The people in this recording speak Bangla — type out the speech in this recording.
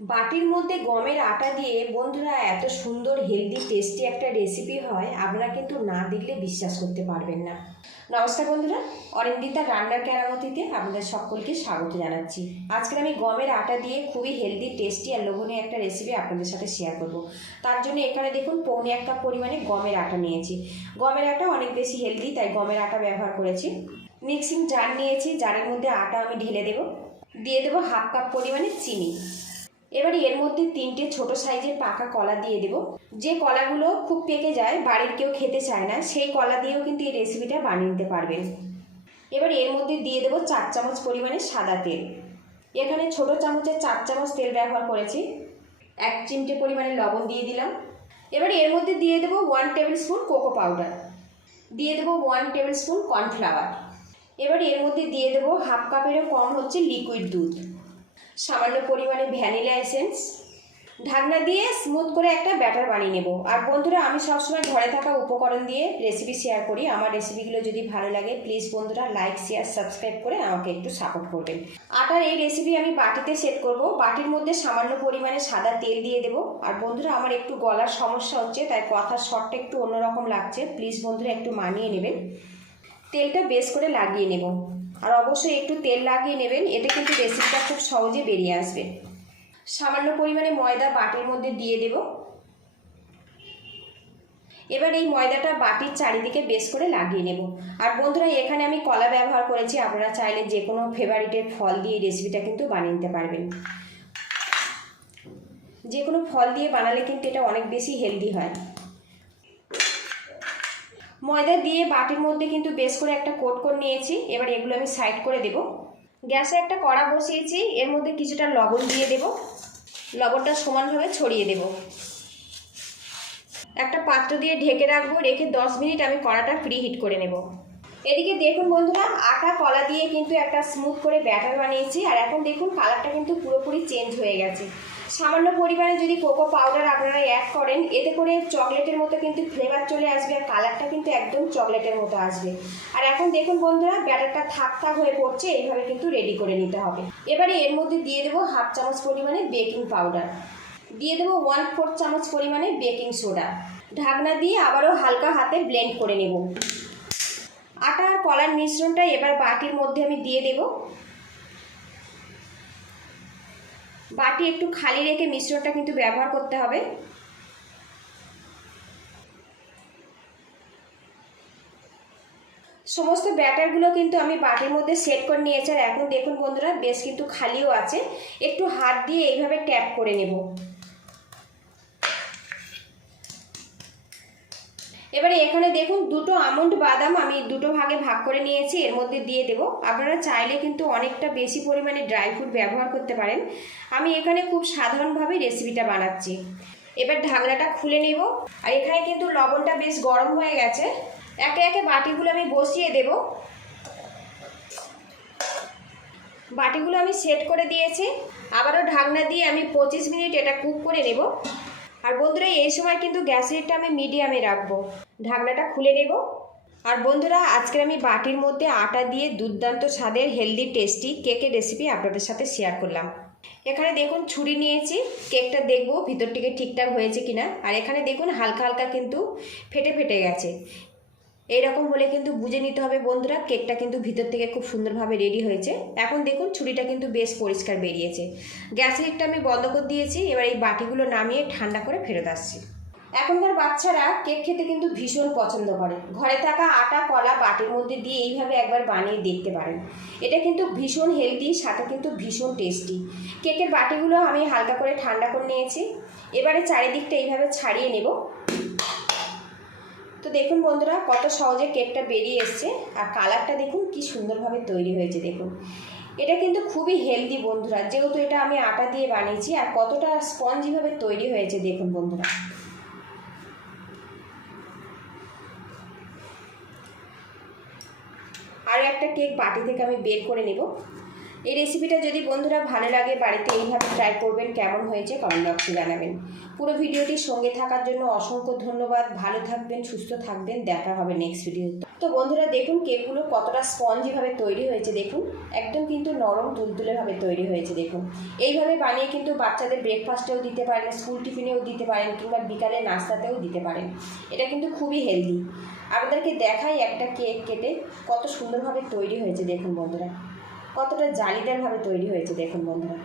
বাটির মধ্যে গমের আটা দিয়ে বন্ধুরা এত সুন্দর হেলদি টেস্টি একটা রেসিপি হয়, আপনারা কিন্তু না দেখলে বিশ্বাস করতে পারবেন না। নমস্কার বন্ধুরা, অরিন্দিতা রান্নার কেরামতিতে আপনাদের সকলকে স্বাগত জানাচ্ছি। আজকে আমি গমের আটা দিয়ে খুবই হেলদি টেস্টি আর লোভনীয় একটা রেসিপি আপনাদের সাথে শেয়ার করব। তার জন্য এখানে দেখুন পৌনে 1 কাপ পরিমাণে গমের আটা নিয়েছি। গমের আটা অনেক বেশি হেলদি, তাই গমের আটা ব্যবহার করেছি। মিক্সিং জার নিয়েছি, জারের মধ্যে আটা আমি ঢেলে দেবো। দিয়ে দেবো 1/2 কাপ পরিমাণে চিনি। এবার এর মধ্যে 3টে ছোট সাইজের পাকা কলা দিয়ে দেব। যে কলাগুলো খুব পেকে যায়, বাড়ির কেউ খেতে চায় না, সেই কলা দিয়েও কিন্তু এই রেসিপিটা বানিয়ে নিতে পারবেন। এবার এর মধ্যে দিয়ে দেব 4 চামচ পরিমাণে সাদা তেল। এখানে ছোট চামচের 4 চামচ তেল ব্যবহার করেছি। 1 চিমটে পরিমাণে লবণ দিয়ে দিলাম। এবার এর মধ্যে দিয়ে দেব 1 টেবিল স্পুন কোকো পাউডার। দিয়ে দেব 1 টেবিল স্পুন কর্নফ্লাওয়ার। এবার এর মধ্যে দিয়ে দেব 1/2 কাপেরও কম হচ্ছে লিকুইড দুধ, সামান্য পরিমাণে ভ্যানিলা এসেন্স। ঢাকনা দিয়ে স্মুথ করে একটা ব্যাটার বানিয়ে নেব। আর বন্ধুরা, আমি সবসময় ঘরে থাকা উপকরণ দিয়ে রেসিপি শেয়ার করি। আমার রেসিপিগুলো যদি ভালো লাগে প্লিজ বন্ধুরা লাইক শেয়ার সাবস্ক্রাইব করে আমাকে একটু সাপোর্ট করবেন। আটার এই রেসিপি আমি বাটিতে সেট করব। বাটির মধ্যে সামান্য পরিমাণে সাদা তেল দিয়ে দেব। আর বন্ধুরা, আমার একটু গলার সমস্যা হচ্ছে, তাই কথার শর্টটা একটু অন্যরকম লাগছে, প্লিজ বন্ধুরা একটু মানিয়ে নেবেন। তেলটা বেশ করে লাগিয়ে নেব। আর অবশ্যই একটু তেল লাগিয়ে নেবেন, এতে কিন্তু রেসিপিটা খুব সহজে বেরিয়ে আসবে। সামান্য পরিমাণে ময়দা বাটির মধ্যে দিয়ে দেব। এবার এই ময়দাটা বাটির চারিদিকে বেশ করে লাগিয়ে নেব। আর বন্ধুরা, এখানে আমি কলা ব্যবহার করেছি, আপনারা চাইলে যে কোনো ফেভারিটের ফল দিয়ে এই রেসিপিটা কিন্তু বানিয়ে নিতে পারবেন। যে কোনো ফল দিয়ে বানালে কিন্তু এটা অনেক বেশি হেলদি হয়। ময়দা দিয়ে বাটির মধ্যে কিন্তু বেশ করে একটা কোট করে নিয়েছি। এবার এগুলো আমি সাইড করে দেব। গ্যাসে একটা কড়া বসিয়েছি, এর মধ্যে কিছুটা লবণ দিয়ে দেব। লবণটা সমানভাবে ছড়িয়ে দেব। একটা পাত্র দিয়ে ঢেকে রাখবো, রেখে 10 মিনিট আমি কড়াটা প্রিহিট করে নেব। এদিকে দেখুন বন্ধুরা, আটা কলা দিয়ে কিন্তু একটা স্মুথ করে ব্যাটার বানিয়েছি। আর এখন দেখুন কালারটা কিন্তু পুরোপুরি চেঞ্জ হয়ে গেছে। সামান্য পরিমাণে যদি কোকো পাউডার আপনারা অ্যাড করেন, এতে করে চকলেটের মতো কিন্তু ফ্লেভার চলে আসবে, আর কালারটা কিন্তু একদম চকলেটের মতো আসবে। আর এখন দেখুন বন্ধুরা, ব্যাটারটা থাক থাক হয়ে পড়ছে, এইভাবে কিন্তু রেডি করে নিতে হবে। এবারে এর মধ্যে দিয়ে দেবো 1/2 চামচ পরিমাণে বেকিং পাউডার। দিয়ে দেবো 1/4 চামচ পরিমাণে বেকিং সোডা। ঢাকনা দিয়ে আবারও হালকা হাতে ব্লেন্ড করে নেব। আটা আর কলার মিশ্রণটা এবার বাটির মধ্যে আমি দিয়ে দেব। বাটি একটু খালি রেখে মিশ্রণটা কিন্তু ব্যবহার করতে হবে। সমস্ত ব্যাটারগুলো কিন্তু আমি বাটির মধ্যে সেট করে নিয়েছি। আর এখন দেখুন বন্ধুরা, বেশ কিন্তু খালিও আছে। একটু হাত দিয়ে এইভাবে ট্যাপ করে নেব। এবারে এখানে দেখুন দুটো আমন্ড বাদাম আমি দুটো ভাগে ভাগ করে নিয়েছি, এর মধ্যে দিয়ে দেব। আপনারা চাইলে কিন্তু অনেকটা বেশি পরিমাণে ড্রাই ফ্রুট ব্যবহার করতে পারেন। আমি এখানে খুব সাধারণভাবে রেসিপিটা বানাচ্ছি। এবার ঢাকনাটা খুলে নেব। আর এখানে কিন্তু লবণটা বেশ গরম হয়ে গেছে। একে একে বাটিগুলো আমি বসিয়ে দেব। বাটিগুলো আমি সেট করে দিয়েছি। আবারও ঢাকনা দিয়ে আমি 25 মিনিট এটা কুক করে নেব। আর বন্ধুরা, এই সময় কিন্তু গ্যাসেরটা আমি মিডিয়ামে রাখবো। ঢাকনাটা খুলে নেব। আর বন্ধুরা, আজকে আমি বাটির মধ্যে আটা দিয়ে দুর্দান্ত স্বাদের হেলদি টেস্টি কেকের রেসিপি আপনাদের সাথে শেয়ার করলাম। এখানে দেখুন ছুরি নিয়েছি, কেকটা দেখবো ভিতর থেকে ঠিকঠাক হয়েছে কিনা। আর এখানে দেখুন হালকা হালকা কিন্তু ফেটে ফেটে গেছে। এইরকম হলে কিন্তু বুঝে নিতে হবে বন্ধুরা, কেকটা কিন্তু ভিতর থেকে খুব সুন্দরভাবে রেডি হয়েছে। এখন দেখুন ছুরিটা কিন্তু বেশ পরিষ্কার বেরিয়েছে। গ্যাসের লিডটা আমি বন্ধ করে দিয়েছি। এবার এই বাটিগুলো নামিয়ে ঠান্ডা করে ফেরত আসছি। এখনকার বাচ্চারা কেক খেতে কিন্তু ভীষণ পছন্দ করে। ঘরে থাকা আটা কলা বাটির মধ্যে দিয়ে এইভাবে একবার বানিয়ে দেখতে পারেন। এটা কিন্তু ভীষণ হেলদি, সাথে কিন্তু ভীষণ টেস্টি। কেকের বাটিগুলো আমি হালকা করে ঠান্ডা করে নিয়েছি। এবারে চারিদিকটা এইভাবে ছাড়িয়ে নেব। তো দেখুন বন্ধুরা, কত সহজে কেকটা বেরিয়ে এসছে। আর কালারটা দেখুন কি সুন্দরভাবে তৈরি হয়েছে। দেখুন এটা কিন্তু খুবই হেলদি বন্ধুরা, যেহেতু এটা আমি আটা দিয়ে বানিয়েছি। আর কতটা স্পঞ্জিভাবে তৈরি হয়েছে দেখুন বন্ধুরা। আর একটা কেক বাটি থেকে আমি বের করে নেব। এই রেসিপিটা যদি বন্ধুরা ভালো লাগে বাড়িতে এইভাবে ট্রাই করবেন, কেমন হয়েছে কমেন্ট বক্সে জানাবেন। পুরো ভিডিওটির সঙ্গে থাকার জন্য অসংখ্য ধন্যবাদ। ভালো থাকবেন, সুস্থ থাকবেন, দেখা হবে নেক্সট ভিডিওতে। তো বন্ধুরা দেখুন কেকগুলো কতটা স্পঞ্জিভাবে তৈরি হয়েছে, দেখুন একদম কিন্তু নরম তুলতুলেভাবে তৈরি হয়েছে। দেখুন এইভাবে বানিয়ে কিন্তু বাচ্চাদের ব্রেকফাস্টেও দিতে পারেন, স্কুল টিফিনেও দিতে পারেন, কিংবা বিকালে নাস্তাতেও দিতে পারেন। এটা কিন্তু খুবই হেলদি। আপনাদেরকে দেখাই একটা কেক কেটে কত সুন্দরভাবে তৈরি হয়েছে। দেখুন বন্ধুরা কতটা জালিদারভাবে তৈরি হয়েছে, দেখুন বন্ধুরা।